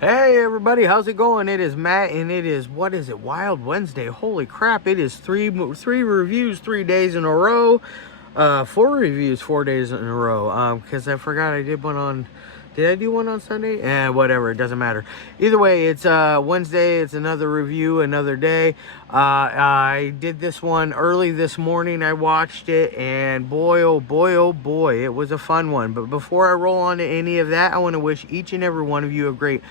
Hey everybody, how's it going? It is Matt, and it is, what is it, Wild Wednesday. Holy crap, it is three reviews 3 days in a row. 4 reviews 4 days in a row. Because I forgot I did one on, did I do one on Sunday? Whatever, it doesn't matter. Either way, it's Wednesday, it's another review, another day. I did this one early this morning. I watched it, and boy, oh boy, oh boy, it was a fun one. But before I roll on to any of that, I want to wish each and every one of you a great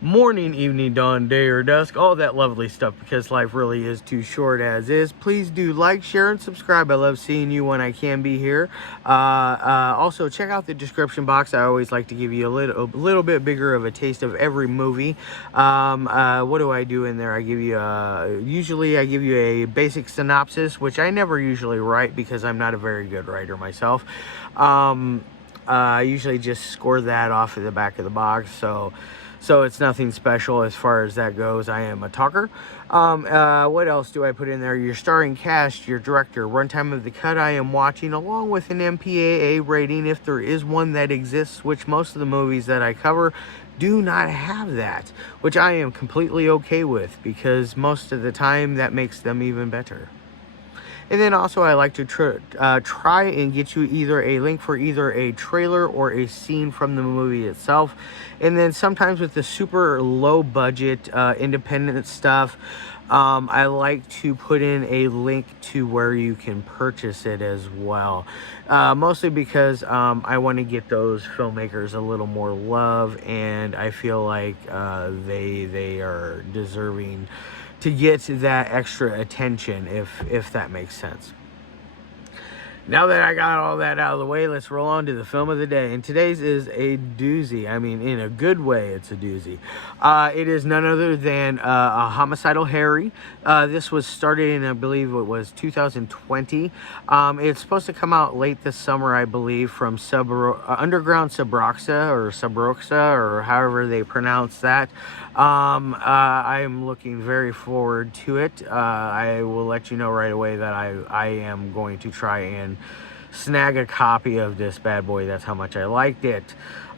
morning, evening, dawn, day, or dusk, all that lovely stuff, because life really is too short as is. Please do like, share, and subscribe. I love seeing you when I can be here. Also, check out the description box. I always like to give you a little bit bigger of a taste of every movie. What do I do in there? I give you usually I give you a basic synopsis, which I never usually write because I'm not a very good writer myself. I usually just score that off of the back of the box, so it's nothing special as far as that goes. I am a talker. What else do I put in there? Your starring cast, your director, runtime of the cut I am watching, along with an MPAA rating if there is one that exists, which most of the movies that I cover do not have that, which I am completely okay with, because most of the time that makes them even better. And then also I like to try and get you either a link for either a trailer or a scene from the movie itself. And then sometimes with the super low budget independent stuff, I like to put in a link to where you can purchase it as well. Mostly because I want to get those filmmakers a little more love, and I feel like they are deserving to get that extra attention, if that makes sense. Now that I got all that out of the way, let's roll on to the film of the day. And today's is a doozy. I mean, in a good way, it's a doozy. It is none other than a Homicidal Harry. This was started in, I believe it was 2020. It's supposed to come out late this summer, I believe, from Underground Subroxa, or however they pronounce that. I am looking very forward to it. I will let you know right away that I am going to try and snag a copy of this bad boy. That's how much I liked it.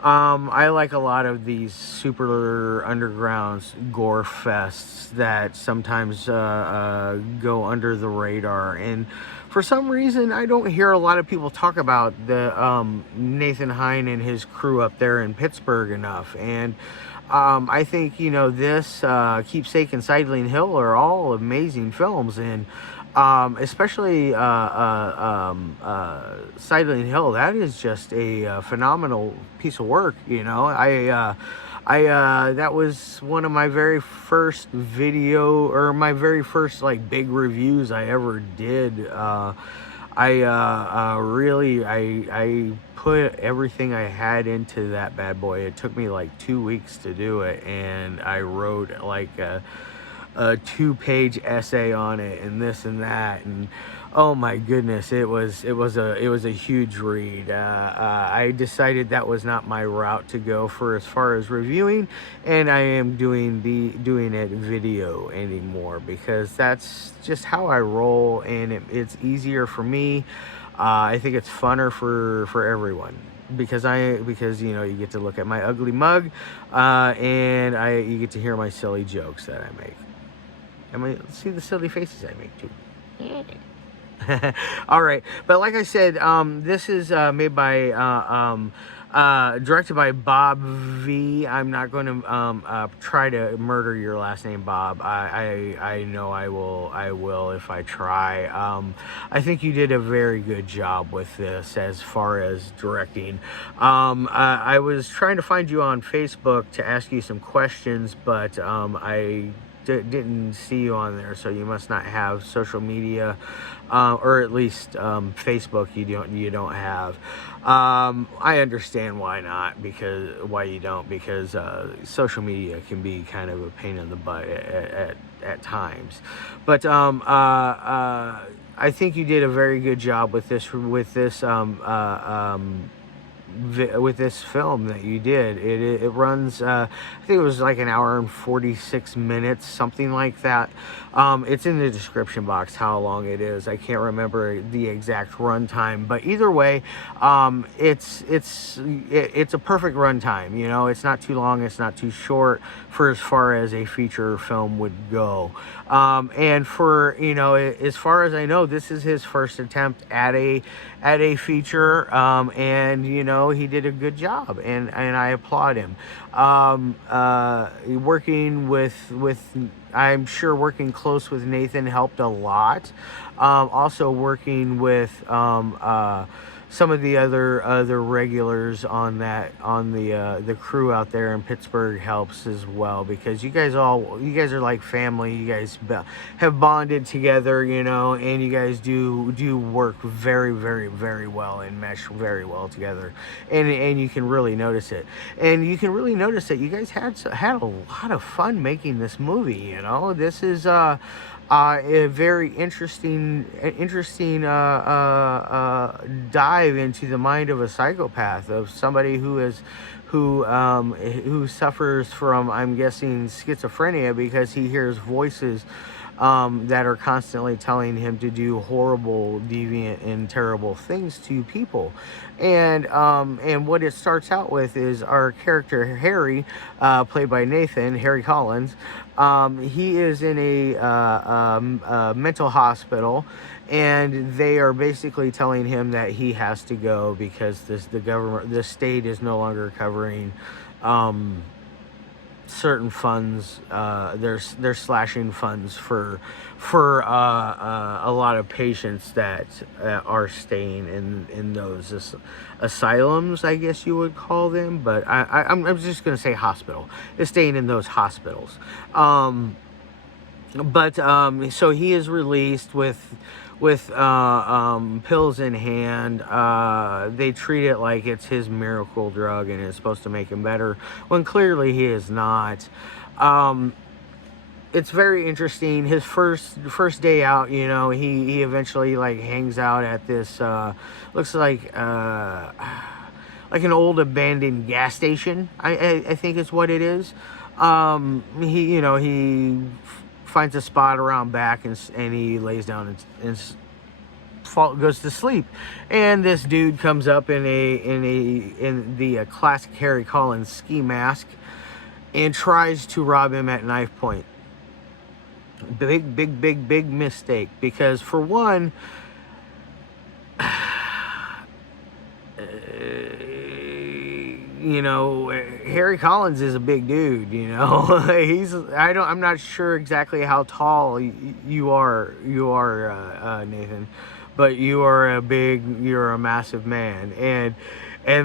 I like a lot of these super underground gore fests that sometimes go under the radar, and for some reason I don't hear a lot of people talk about the Nathan Hine and his crew up there in Pittsburgh enough. And I think, this Keepsake and Sidling Hill are all amazing films, and especially Sidling Hill. That is just a phenomenal piece of work. That was one of my very first my very first like big reviews I ever did. I put everything I had into that bad boy. It took me like 2 weeks to do it, and I wrote like a 2-page essay on it, and this and that, and oh my goodness, it was a huge read. I decided that was not my route to go for as far as reviewing, and I am doing it video anymore, because that's just how I roll, and it's easier for me. I think it's funner for everyone, because you get to look at my ugly mug, and you get to hear my silly jokes that I make. See the silly faces I make too. All right, but like I said, this is made by directed by Bob V. I'm not going to try to murder your last name, Bob. I know I will if I try. I think you did a very good job with this as far as directing. I was trying to find you on Facebook to ask you some questions, but I didn't see you on there, so you must not have social media, or at least Facebook you don't have. I understand why you don't, because social media can be kind of a pain in the butt at times. But I think you did a very good job with this with this film that you did. It runs, I think it was like an hour and 46 minutes, something like that. It's in the description box how long it is. I can't remember the exact runtime, but either way, it's a perfect runtime. You know, it's not too long, it's not too short for as far as a feature film would go. And for, you know, as far as I know, this is his first attempt at a feature, and you know, he did a good job, and I applaud him. Working with I'm sure working close with Nathan helped a lot. Also working with some of the other regulars on the crew out there in Pittsburgh helps as well, because you guys are like family. You guys have bonded together, you know, and you guys do work very, very, very well and mesh very well together, and you can really notice it, and you can really notice that you guys had a lot of fun making this movie. You know, this is a very interesting dive into the mind of a psychopath, of somebody who suffers from, I'm guessing, schizophrenia, because he hears voices that are constantly telling him to do horrible, deviant, and terrible things to people. And what it starts out with is our character Harry, played by Nathan, Harry Collins. He is in a mental hospital, and they are basically telling him that he has to go because the state is no longer covering certain funds. They're slashing funds for a lot of patients that are staying in those asylums, I guess you would call them, but I'm just gonna say hospital. They're staying in those hospitals. So he is released with pills in hand. They treat it like it's his miracle drug and it's supposed to make him better, when clearly he is not. It's very interesting. His first day out, you know, he eventually like hangs out at this looks like an old abandoned gas station. I think is what it is. He finds a spot around back, and he lays down and goes to sleep. And this dude comes up in the classic Harry Collins ski mask and tries to rob him at knife point. Big mistake, because for one, you know, Harry Collins is a big dude, you know. I'm not sure exactly how tall you are, Nathan, but you're a massive man, and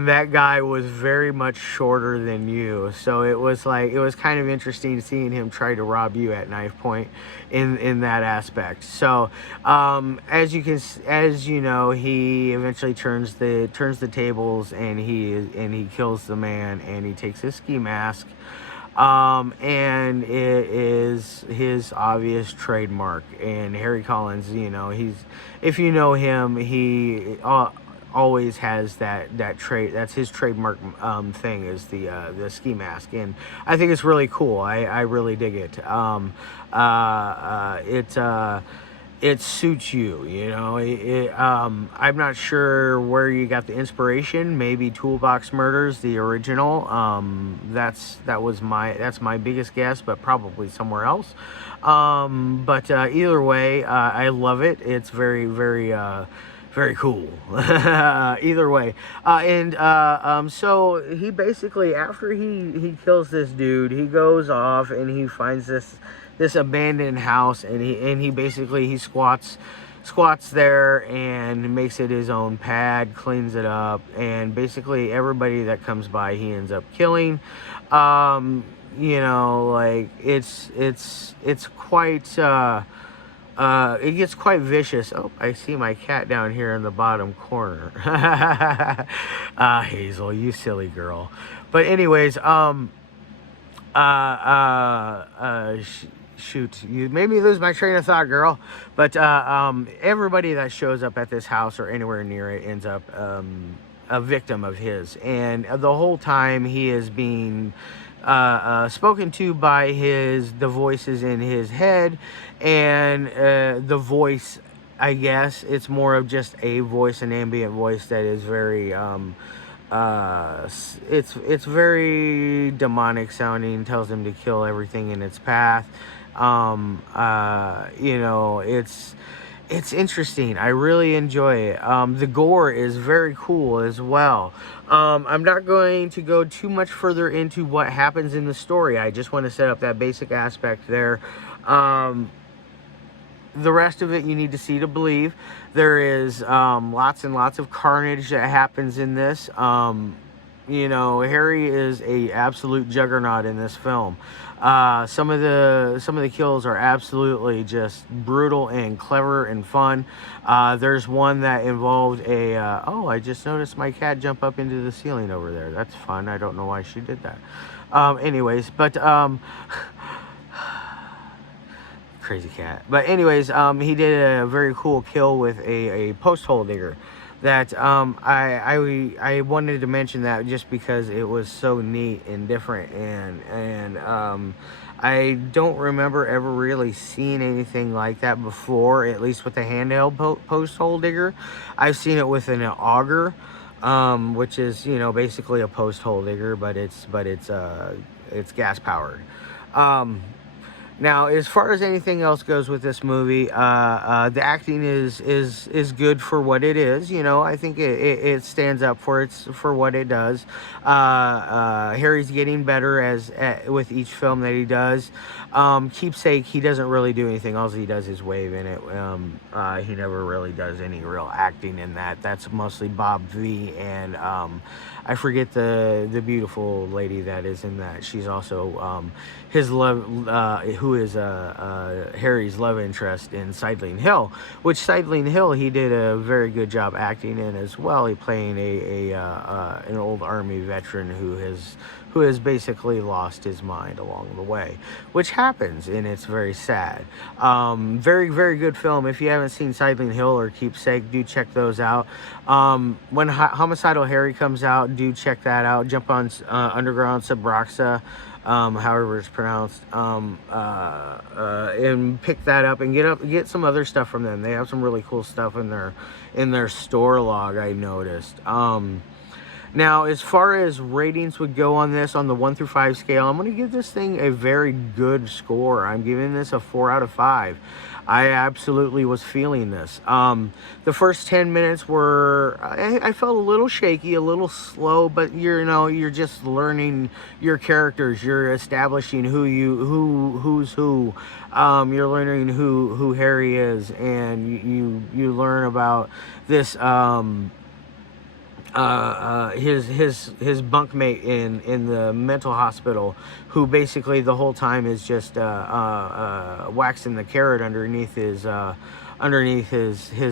that guy was very much shorter than you. So it was kind of interesting seeing him try to rob you at knife point in that aspect. So as you know, he eventually turns the tables, and he kills the man, and he takes his ski mask, and it is his obvious trademark. And Harry Collins, you know, if you know him, he always has that trait. That's his trademark thing, is the ski mask, and I think it's really cool. I really dig it. It suits you, you know. I'm not sure where you got the inspiration. Maybe Toolbox Murders, the original. That's my biggest guess, but probably somewhere else. But either way, I love it. It's very, very very cool. Either way. So he basically, after he kills this dude, he goes off and he finds this abandoned house, and he basically squats there and makes it his own pad, cleans it up, and basically everybody that comes by he ends up killing. You know, like it's quite it gets quite vicious. Oh, I see my cat down here in the bottom corner. Hazel, you silly girl. But anyways, shoot, you made me lose my train of thought, girl. But everybody that shows up at this house or anywhere near it ends up a victim of his, and the whole time he is being spoken to by the voices in his head, and the voice, I guess it's more of just a voice, an ambient voice that is very it's very demonic sounding, tells him to kill everything in its path. You know, it's interesting. I really enjoy it. The gore is very cool as well. I'm not going to go too much further into what happens in the story. I just want to set up that basic aspect there. The rest of it you need to see to believe. There is lots and lots of carnage that happens in this. You know, Harry is a absolute juggernaut in this film. Some of the kills are absolutely just brutal and clever and fun. There's one that involved a oh, I just noticed my cat jump up into the ceiling over there. That's fun. I don't know why she did that. Anyways, but crazy cat. But anyways, he did a very cool kill with a post hole digger that I wanted to mention that just because it was so neat and different, and I don't remember ever really seeing anything like that before, at least with the handheld post hole digger. I've seen it with an auger, which is, you know, basically a post hole digger, but it's gas powered. Now, as far as anything else goes with this movie, the acting is good for what it is. You know, I think it stands up for what it does. Harry's getting better with each film that he does. Keepsake, he doesn't really do anything. All he does is wave in it. He never really does any real acting in that. That's mostly Bob V, and I forget the beautiful lady that is in that. She's also his love, who is Harry's love interest in Sideling Hill, which Sideling Hill he did a very good job acting in as well. He playing an old army veteran who has basically lost his mind along the way, which happens, and it's very sad. Very, very good film. If you haven't seen Sideling Hill or Keepsake, do check those out. When Homicidal Harry comes out, do check that out. Jump on Underground Subroxa, however it's pronounced, and pick that up and get some other stuff from them. They have some really cool stuff in their store log, I noticed. Now, as far as ratings would go on this, on the 1 through 5 scale, I'm going to give this thing a very good score. I'm giving this a 4 out of 5. I absolutely was feeling this. The first 10 minutes were, I felt a little shaky, a little slow, but you're just learning your characters. You're establishing who's who. You're learning who Harry is, and you learn about this, his bunkmate in the mental hospital, who basically the whole time is just waxing the carrot underneath his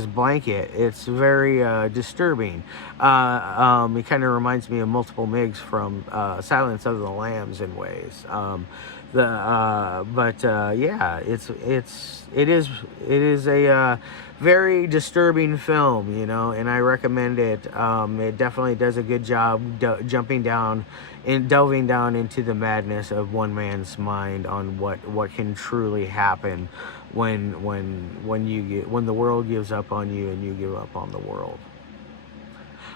blanket. It's very disturbing. It kind of reminds me of multiple MIGs from Silence of the Lambs in ways. Yeah, it is a very disturbing film, you know, and I recommend it. It definitely does a good job delving down into the madness of one man's mind on what can truly happen when the world gives up on you and you give up on the world.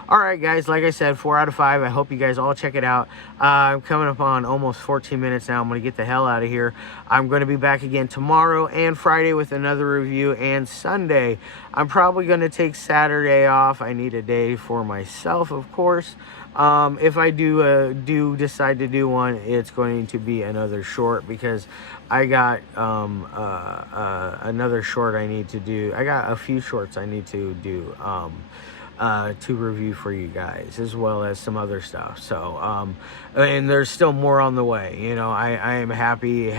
Alright guys, like I said, 4 out of 5. I hope you guys all check it out. I'm coming up on almost 14 minutes now. I'm going to get the hell out of here. I'm going to be back again tomorrow and Friday with another review, and Sunday. I'm probably going to take Saturday off. I need a day for myself, of course. If I do decide to do one, it's going to be another short, because I got another short I need to do. I got a few shorts I need to do to review for you guys, as well as some other stuff. So and there's still more on the way. You know, I am happy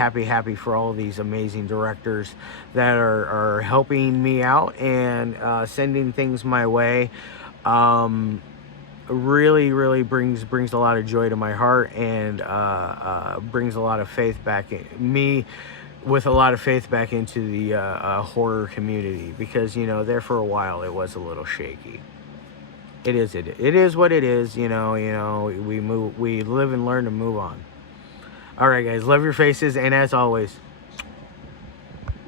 for all these amazing directors that are helping me out and sending things my way. Really brings a lot of joy to my heart, and brings a lot of faith back in me, with a lot of faith back into the horror community, because, you know, there for a while it was a little shaky. It is what it is. You know, we live and learn and move on. All right, guys, love your faces, and as always,